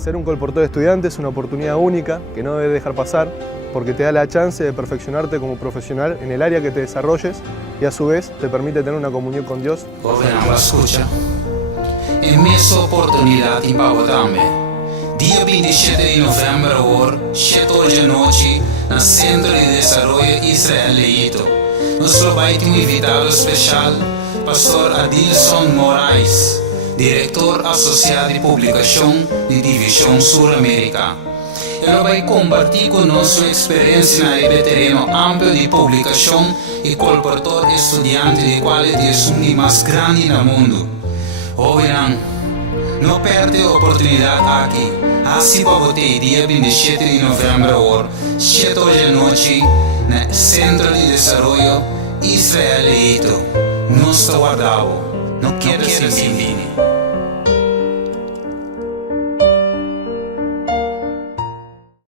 Ser un colportor de estudiante es una oportunidad única que no debes dejar pasar porque te da la chance de perfeccionarte como profesional en el área que te desarrolles y a su vez te permite tener una comunión con Dios. Gobernador, escucha. En esta oportunidad en Paguatame, día 27 de noviembre, hora 7 de la noche, en el Centro de Desarrollo Israelito. Nuestro baile invitado especial, Pastor Adilson Moraes, Director Asociado de Publicación de División Suramérica. Él va a compartir con nosotros su experiencia en el terreno amplio de publicación y colportor estudiante de cualidad es un más grande en el mundo. Verán, no perde oportunidad aquí. Así para votar día 27 de noviembre, hora 7 de la noche, en el Centro de Desarrollo Israelito. No está guardado, no queda sin fin.